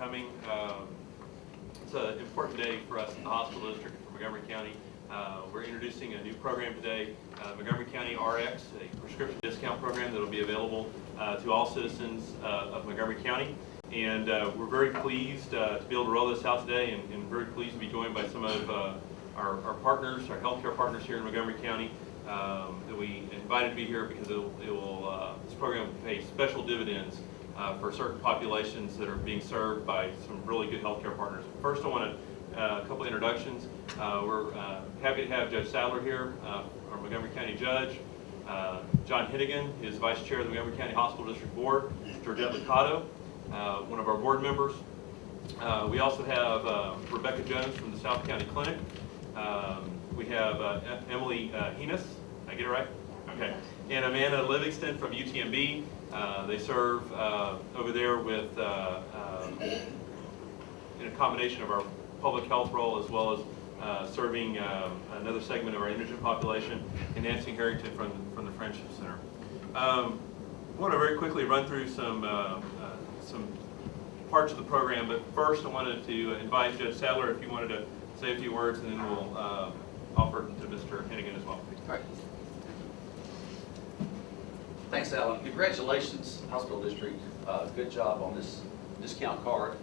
coming. It's an important day for us in the hospital district for Montgomery County. We're introducing a new program today, Montgomery County RX, a prescription discount program that will be available to all citizens of Montgomery County. And we're very pleased to be able to roll this out today, and very pleased to be joined by some of our partners, our healthcare partners here in Montgomery County that we invited to be here because this program will pay special dividends for certain populations that are being served by some really good healthcare partners. First, I want a couple introductions. We're happy to have Judge Sadler here, our Montgomery County Judge. John Hennigan is Vice Chair of the Montgomery County Hospital District Board. Georgette Licata, one of our board members. We also have Rebecca Jones from the South County Clinic. We have Emily Henes, did I get it right? Okay. And Amanda Livingston from UTMB. They serve over there with in a combination of our public health role as well as serving another segment of our indigent population, and Nancy Harrington from the Friendship Center. I want to very quickly run through some parts of the program, but first I wanted to invite Judge Sadler if you wanted to say a few words, and then we'll offer to Mr. Hennigan as well. All right. Thanks, Alan. Congratulations, Hospital District. Good job on this discount card.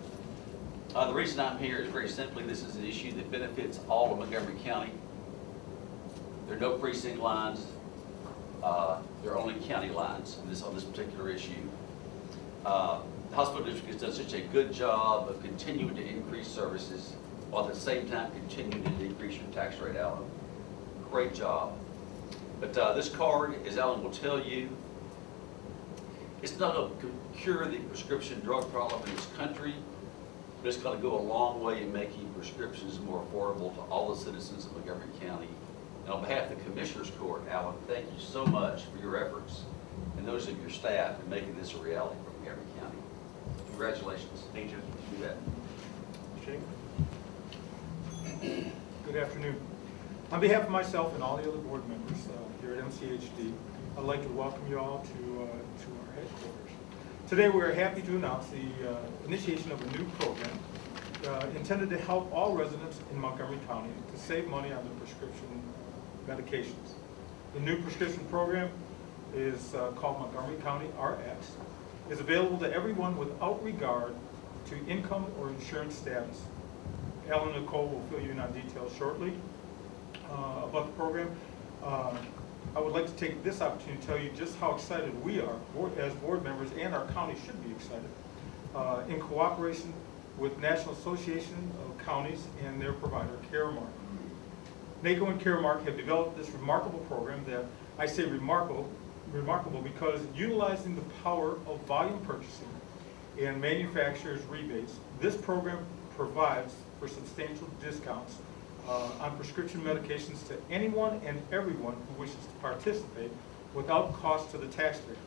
The reason I'm here is very simply this is an issue that benefits all of Montgomery County. There are no precinct lines. There are only county lines on this particular issue. The Hospital District has done such a good job of continuing to increase services while at the same time continuing to decrease your tax rate, Alan. Great job. But this card, as Alan will tell you, it's not going to cure the prescription drug problem in this country, but it's going to go a long way in making prescriptions more affordable to all the citizens of Montgomery County. And on behalf of the Commissioners Court, Alan, thank you so much for your efforts and those of your staff in making this a reality for Montgomery County. Congratulations. Thank you. Do that. Good afternoon. On behalf of myself and all the other board members here at MCHD, I'd like to welcome you all to our headquarters. Today we are happy to announce the initiation of a new program intended to help all residents in Montgomery County to save money on their prescription medications. The new prescription program is called Montgomery County RX. It's available to everyone without regard to income or insurance status. Alan and Nicole will fill you in on details shortly about the program. I would like to take this opportunity to tell you just how excited we are as board members, and our county should be excited, in cooperation with National Association of Counties and their provider, Caremark. NACO and Caremark have developed this remarkable program that I say remarkable because utilizing the power of volume purchasing and manufacturers' rebates, this program provides for substantial discounts on prescription medications to anyone and everyone who wishes to participate without cost to the taxpayer.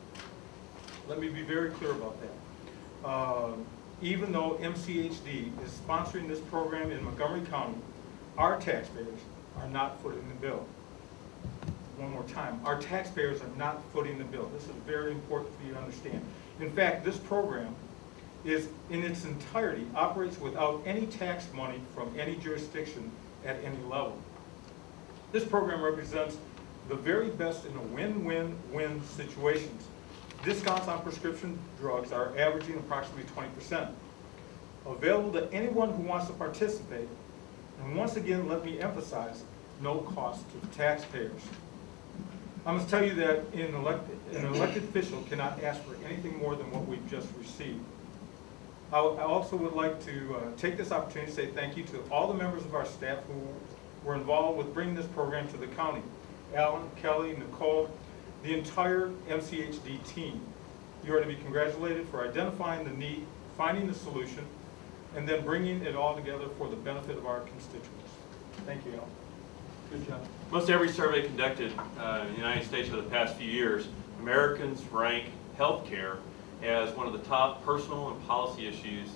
Let me be very clear about that. Even though MCHD is sponsoring this program in Montgomery County, our taxpayers are not footing the bill. One more time, our taxpayers are not footing the bill. This is very important for you to understand. In fact, this program is in its entirety operates without any tax money from any jurisdiction at any level. This program represents the very best in a win-win-win situations. Discounts on prescription drugs are averaging approximately 20%. Available to anyone who wants to participate, and once again, let me emphasize, no cost to the taxpayers. I must tell you that an elected official cannot ask for anything more than what we've just received. I also would like to take this opportunity to say thank you to all the members of our staff who were involved with bringing this program to the county. Alan, Kelly, Nicole, the entire MCHD team. You are to be congratulated for identifying the need, finding the solution, and then bringing it all together for the benefit of our constituents. Thank you, Alan. Good job. Most every survey conducted in the United States over the past few years, Americans rank healthcare as one of the top personal and policy issues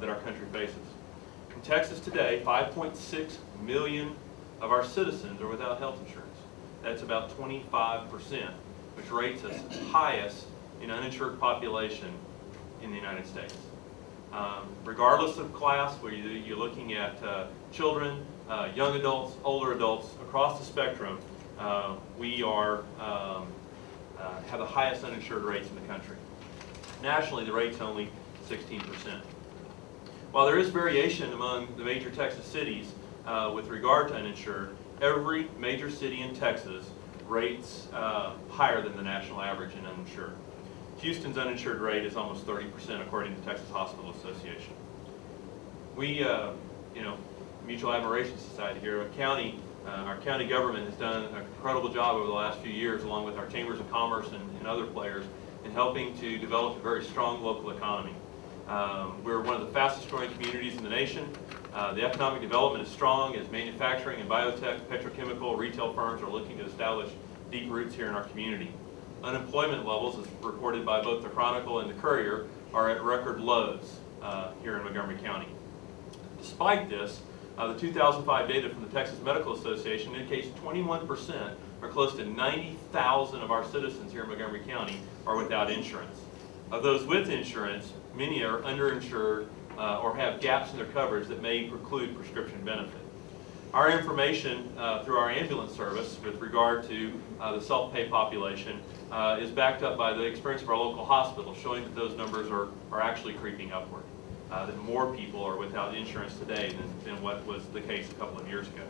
that our country faces. In Texas today, 5.6 million of our citizens are without health insurance. That's about 25%, which rates us highest in uninsured population in the United States. Regardless of class, whether you're looking at children, young adults, older adults, across the spectrum, we are have the highest uninsured rates in the country. Nationally, the rate's only 16%. While there is variation among the major Texas cities with regard to uninsured, every major city in Texas rates higher than the national average in uninsured. Houston's uninsured rate is almost 30% according to the Texas Hospital Association. We, Mutual Admiration Society here, our county government has done an incredible job over the last few years, along with our chambers of commerce and other players, in helping to develop a very strong local economy. We're one of the fastest growing communities in the nation. The economic development is strong as manufacturing and biotech, petrochemical, retail firms are looking to establish deep roots here in our community. Unemployment levels, as reported by both the Chronicle and the Courier, are at record lows here in Montgomery County. Despite this, the 2005 data from the Texas Medical Association indicates 21%, or close to 90,000 of our citizens here in Montgomery County, are without insurance. Of those with insurance, many are underinsured or have gaps in their coverage that may preclude prescription benefit. Our information through our ambulance service with regard to the self-pay population is backed up by the experience of our local hospitals, showing that those numbers are actually creeping upward, that more people are without insurance today than what was the case a couple of years ago.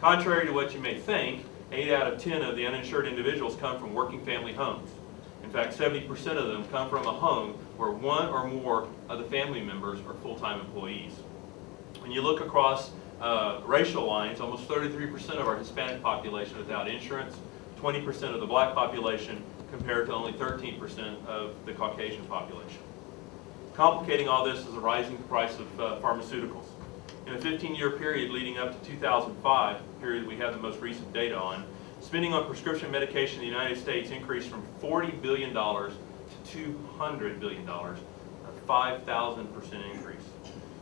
Contrary to what you may think, 8 out of 10 of the uninsured individuals come from working family homes. In fact, 70% of them come from a home where one or more of the family members are full-time employees. When you look across racial lines, almost 33% of our Hispanic population without insurance, 20% of the black population, compared to only 13% of the Caucasian population. Complicating all this is the rising price of pharmaceuticals. In a 15-year period leading up to 2005, the period we have the most recent data on, spending on prescription medication in the United States increased from $40 billion to $200 billion, a 5,000% increase.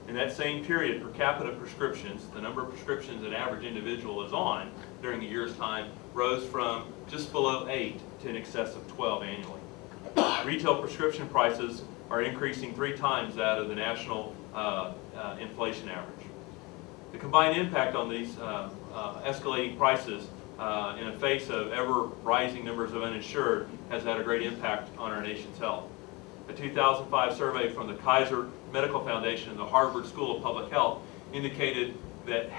In that same period, per capita prescriptions, the number of prescriptions an average individual is on during a year's time, rose from just below 8 to in excess of 12 annually. Retail prescription prices are increasing 3 times that of the national inflation average. The combined impact on these escalating prices in the face of ever-rising numbers of uninsured has had a great impact on our nation's health. A 2005 survey from the Kaiser Medical Foundation and the Harvard School of Public Health indicated that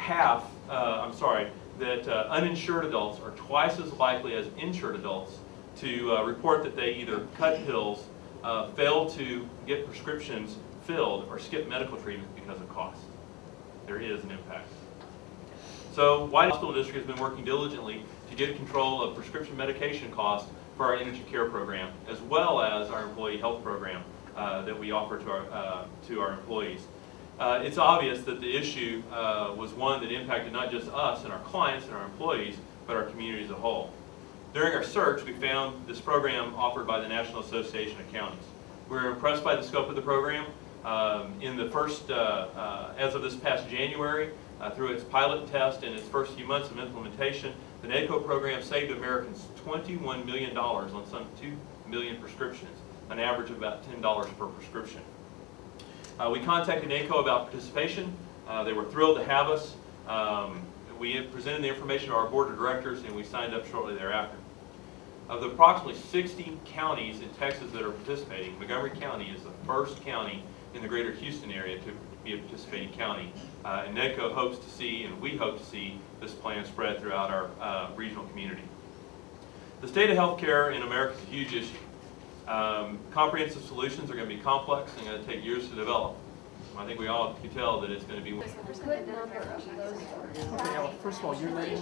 uninsured adults are twice as likely as insured adults to report that they either cut pills, fail to get prescriptions filled, or skip medical treatment because of cost. There is an impact. So White Hospital District has been working diligently to get control of prescription medication costs for our Indigent Care program, as well as our employee health program that we offer to our employees. It's obvious that the issue was one that impacted not just us and our clients and our employees, but our community as a whole. During our search, we found this program offered by the National Association of Counties. We were impressed by the scope of the program. In the first, as of this past January, through its pilot test and its first few months of implementation, the NACO program saved Americans $21 million on some 2 million prescriptions, an average of about $10 per prescription. We contacted NACO about participation. They were thrilled to have us. We presented the information to our board of directors, and we signed up shortly thereafter. Of the approximately 60 counties in Texas that are participating, Montgomery County is the first county in the greater Houston area to be a participating county. And NACO hopes to see, and we hope to see, this plan spread throughout our regional community. The state of healthcare in America is a huge issue. Comprehensive solutions are going to be complex and going to take years to develop. I think we all can tell that it's going to be. First of all, your name?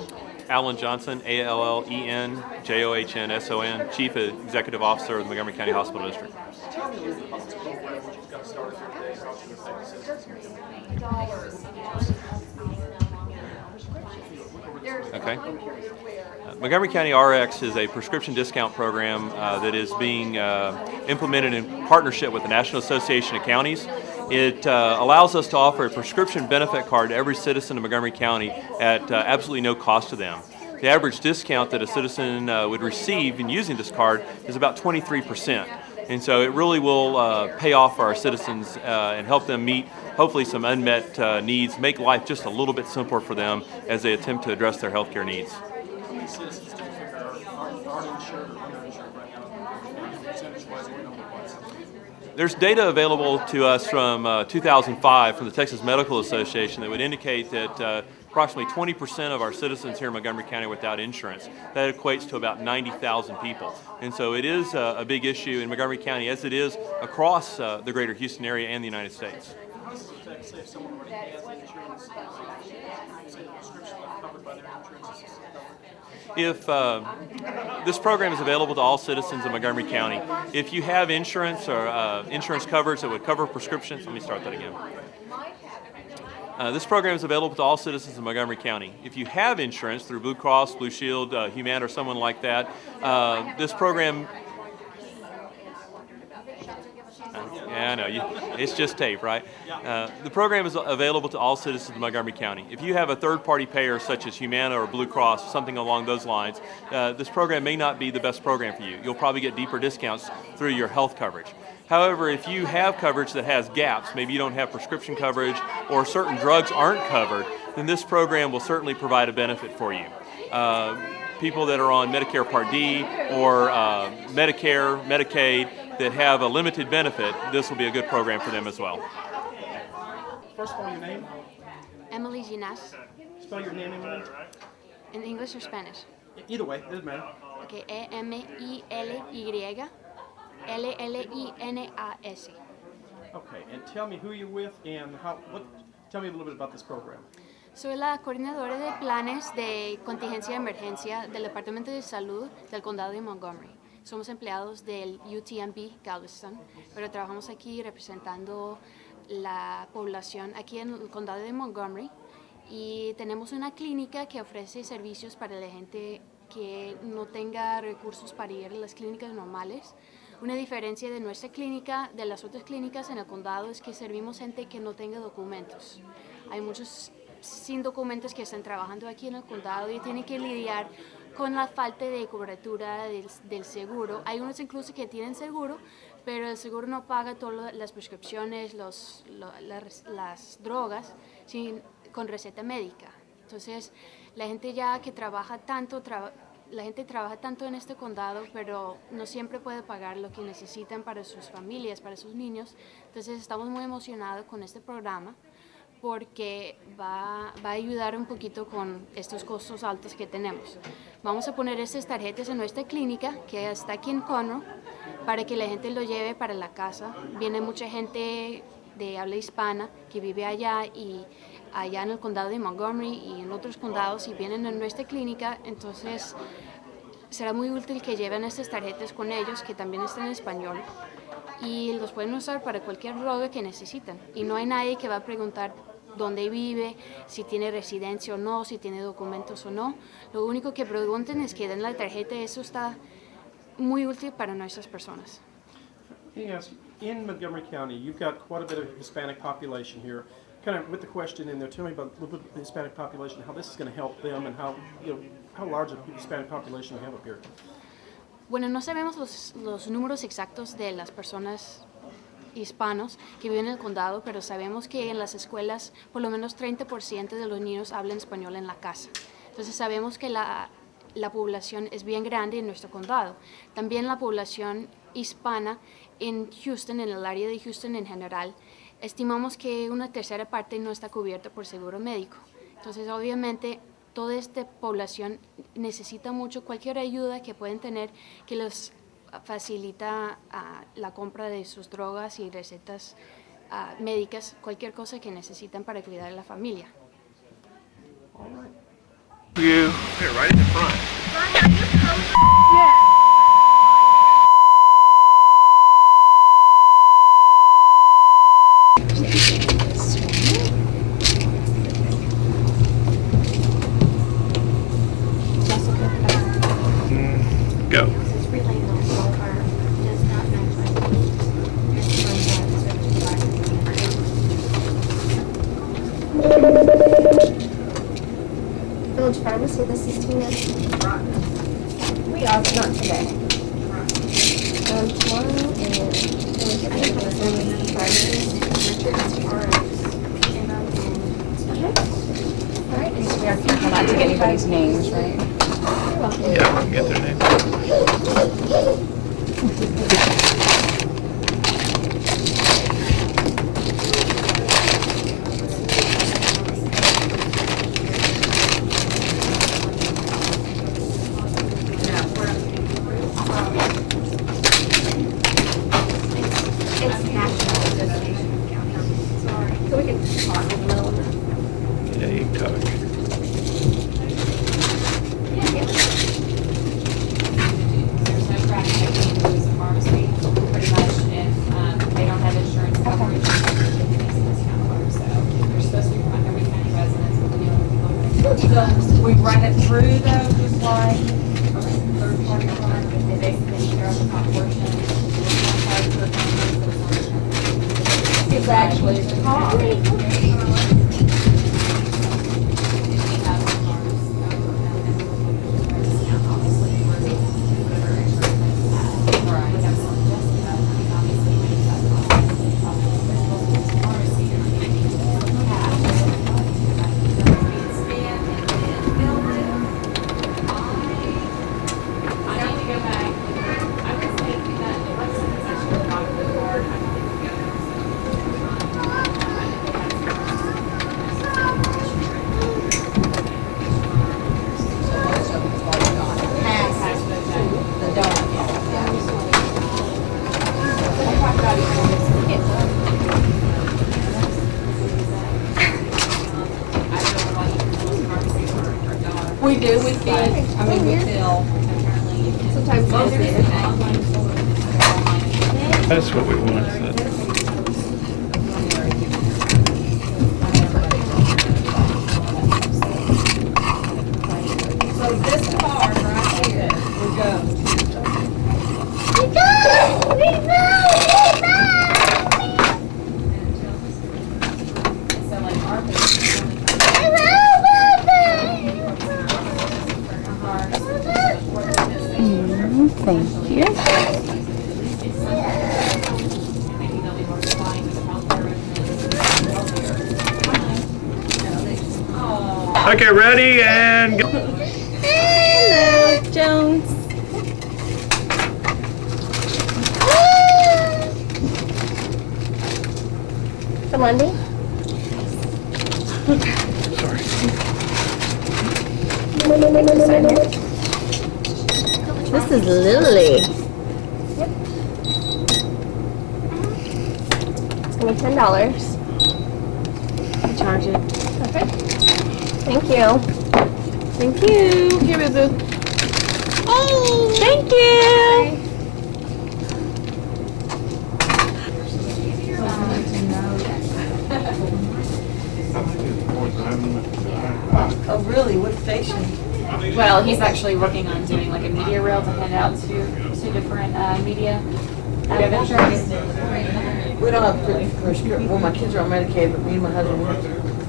Alan Johnson, Allen Johnson, Chief Executive Officer of the Montgomery County Hospital District. Tell me a little bit about this program, what you've got started here today, how it's going to affect the citizens. Okay. Montgomery County RX is a prescription discount program that is being implemented in partnership with the National Association of Counties. It allows us to offer a prescription benefit card to every citizen of Montgomery County at absolutely no cost to them. The average discount that a citizen would receive in using this card is about 23%. And so it really will pay off for our citizens and help them meet hopefully some unmet needs, make life just a little bit simpler for them as they attempt to address their healthcare needs. How many citizens do you think aren't insured or underinsured right now, percentage-wise or number-wise? There's data available to us from 2005 from the Texas Medical Association that would indicate that approximately 20% of our citizens here in Montgomery County are without insurance. That equates to about 90,000 people. And so it is a big issue in Montgomery County, as it is across the greater Houston area and the United States. How does it affect, say, if someone already has insurance, say the prescription is covered by their insurance? If this program is available to all citizens of Montgomery County, if you have insurance or insurance coverage that would cover prescriptions, let me start that again. This program is available to all citizens of Montgomery County. If you have insurance through Blue Cross, Blue Shield, Humana, or someone like that, this program. Yeah, I know. It's just tape, right? The program is available to all citizens of Montgomery County. If you have a third-party payer such as Humana or Blue Cross, something along those lines, this program may not be the best program for you. You'll probably get deeper discounts through your health coverage. However, if you have coverage that has gaps, maybe you don't have prescription coverage or certain drugs aren't covered, then this program will certainly provide a benefit for you. People that are on Medicare Part D or Medicare, Medicaid that have a limited benefit, this will be a good program for them as well. First of all, your name? Emily Ginas. Spell your name, Emily. In English or Spanish? Either way, it doesn't matter. Okay, Emily-Llinas. Okay, and tell me who you're with and tell me a little bit about this program. Soy la coordinadora de planes de contingencia de emergencia del Departamento de Salud del Condado de Montgomery. Somos empleados del UTMB Galveston, pero trabajamos aquí representando la población aquí en el Condado de Montgomery y tenemos una clínica que ofrece servicios para la gente que no tenga recursos para ir a las clínicas normales. Una diferencia de nuestra clínica de las otras clínicas en el condado es que servimos gente que no tenga documentos. Hay muchos sin documentos que están trabajando aquí en el condado y tienen que lidiar con la falta de cobertura del seguro. Hay unos incluso que tienen seguro, pero el seguro no paga todas las prescripciones, las drogas con receta médica. Entonces, la gente ya que trabaja tanto, la gente trabaja tanto en este condado, pero no siempre puede pagar lo que necesitan para sus familias, para sus niños. Entonces, estamos muy emocionados con este programa porque va a ayudar un poquito con estos costos altos que tenemos. Vamos a poner estas tarjetas en nuestra clínica, que está aquí en Conroe, para que la gente lo lleve para la casa. Viene mucha gente de habla hispana que vive allá y allá en el condado de Montgomery y en otros condados y vienen a nuestra clínica, entonces será muy útil que lleven estas tarjetas con ellos, que también están en español, y los pueden usar para cualquier droga que necesitan. Y no hay nadie que va a preguntar dónde vive, si tiene residencia o no, si tiene documentos o no. Lo único que pregunten es que den la tarjeta. Eso está muy útil para nuestras personas. Yes, in Montgomery County, you've got quite a bit of Hispanic population here. Kind of with the question in there, tell me about a little bit of the Hispanic population, how this is going to help them, and how large a Hispanic population we have up here. Bueno, no sabemos los números exactos de las personas hispanos que viven en el condado, pero sabemos que en las escuelas por lo menos 30% de los niños hablan español en la casa. Entonces sabemos que la población es bien grande en nuestro condado. También la población hispana en Houston, en el área de Houston en general, estimamos que una tercera parte no está cubierta por seguro médico. Entonces, obviamente, toda esta población necesita mucho cualquier ayuda que pueden tener que les facilita la compra de sus drogas y recetas médicas, cualquier cosa que necesitan para cuidar a la familia. You here, right in the front. Go. Village Pharmacy, this is Tina. We are, but not today. Tomorrow Alright. We are careful not to get anybody's names, right? Yeah, we can get their name. It's national destination county. Sorry. So we can talk in the middle of it. Yeah, you can talk. There's no transportation to use a pharmacy, pretty much if they don't have insurance coverage, they can use this discount card. So they're supposed to be Montgomery County residents, but we don't. So we run it through though, just like a third party fund, they basically take care of the top portion. It's actually the car. We do, we feed, I mean, we fill. Sometimes it's anything. That's what we want. So this card right here would go so like our Thank you. Okay, ready and go. Hello, Jones. For Monday? Sorry. This is Lily. It's gonna be $10. I charge it. Okay. Thank you. Thank you. Here, boo boo. Oh, thank you. Oh, really? What station? Well, he's actually working on doing like a media reel to hand out to different media. We have insurance. We don't have prescription, well, my kids are on Medicaid, but me and my husband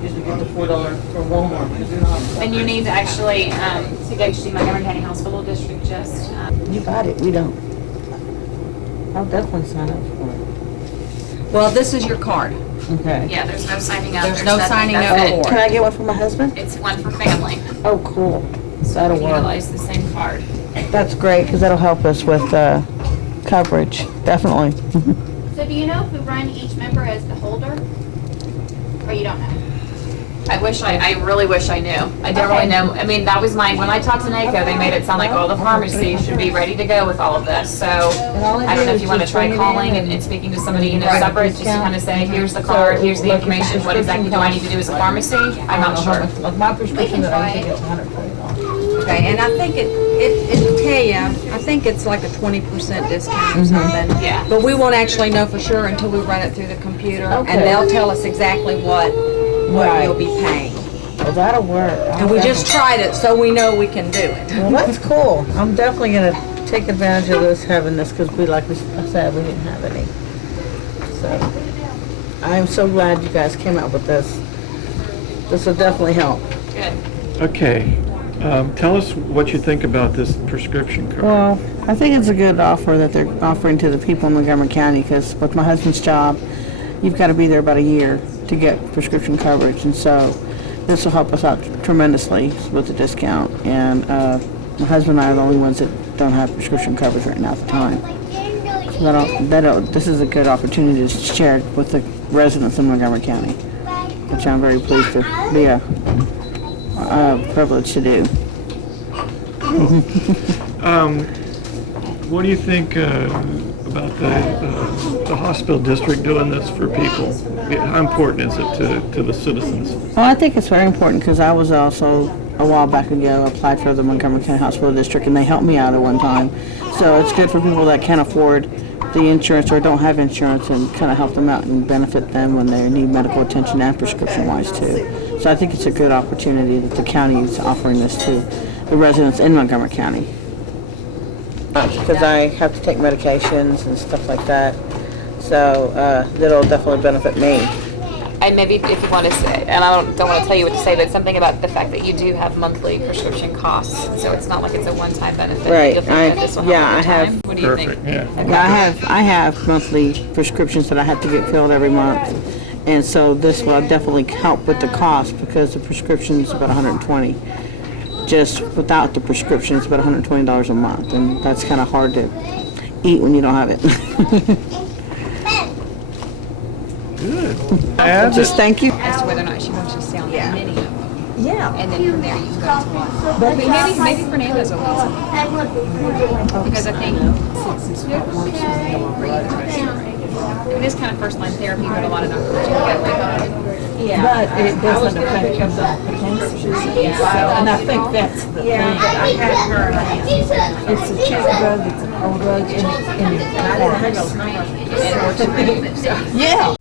usually get the $4 for Walmart. because we don't have- And you need to actually, to go to Montgomery County Hospital District, just, You got it, we don't. I'll definitely sign up for it. Well, this is your card. Okay. yeah, there's no signing up. There's no nothing, signing that's up it. for Can I get one for my husband? It's one for family. Oh, cool. That'll work. Utilize the same card. That's great, because that'll help us with coverage, definitely. So do you know if we run each member as the holder? Or you don't know? I really wish I knew. I don't really know. I mean, that was when I talked to NACO, they made it sound like, oh, the pharmacy should be ready to go with all of this. So I don't know if you want to try calling and speaking to somebody, separate, just to kind of say, here's the card, here's the information, what exactly do I need to do as a pharmacy? I'm not sure. Like my prescription that I think it's $140. Okay, and I think it'll tell you, I think it's like a 20% discount or something. Yeah. But we won't actually know for sure until we run it through the computer, Okay. and they'll tell us exactly what Right. you'll be paying. Well, that'll work. And we just tried it, so we know we can do it. Well, that's cool. I'm definitely gonna take advantage of this, having this, because I said, we didn't have any. So, I am so glad you guys came out with this. This will definitely help. Good. Okay, Tell us what you think about this prescription card. Well, I think it's a good offer that they're offering to the people in Montgomery County, because with my husband's job, you've got to be there about a year to get prescription coverage, and so this will help us out tremendously with the discount. And my husband and I are the only ones that don't have prescription coverage right now at the time. So this is a good opportunity to share it with the residents in Montgomery County, which I'm very pleased to be a privilege to do. What do you think about the hospital district doing this for people? How important is it to the citizens? Well, I think it's very important, because I was also, a while back ago, applied for the Montgomery County Hospital District, and they helped me out at one time. So it's good for people that can't afford the insurance or don't have insurance, and kind of help them out and benefit them when they need medical attention and prescription-wise too. So I think it's a good opportunity that the county is offering this to the residents in Montgomery County. Because I have to take medications and stuff like that, so that'll definitely benefit me. And maybe if you want to say, and I don't want to tell you what to say, but something about the fact that you do have monthly prescription costs, so it's not like it's a one-time benefit. Right. You'll think that this will help over time. What do you think? Yeah. Yeah, I have monthly prescriptions that I have to get filled every month, and so this will definitely help with the cost, because the prescription is about $120. Just without the prescription, it's about $120 a month, and that's kind of hard to eat when you don't have it. Good. Just thank you. As to whether or not she wants you to stay on many of them. Yeah. And then from there you can go to one. But maybe Fernando's will listen. Because I think it is kind of first line therapy, but a lot of doctors do get like But it doesn't affect your potential. And I think that's the thing. I had her. It's a cheap drug, it's an old drug, and it's and I didn't have those numbers. yeah.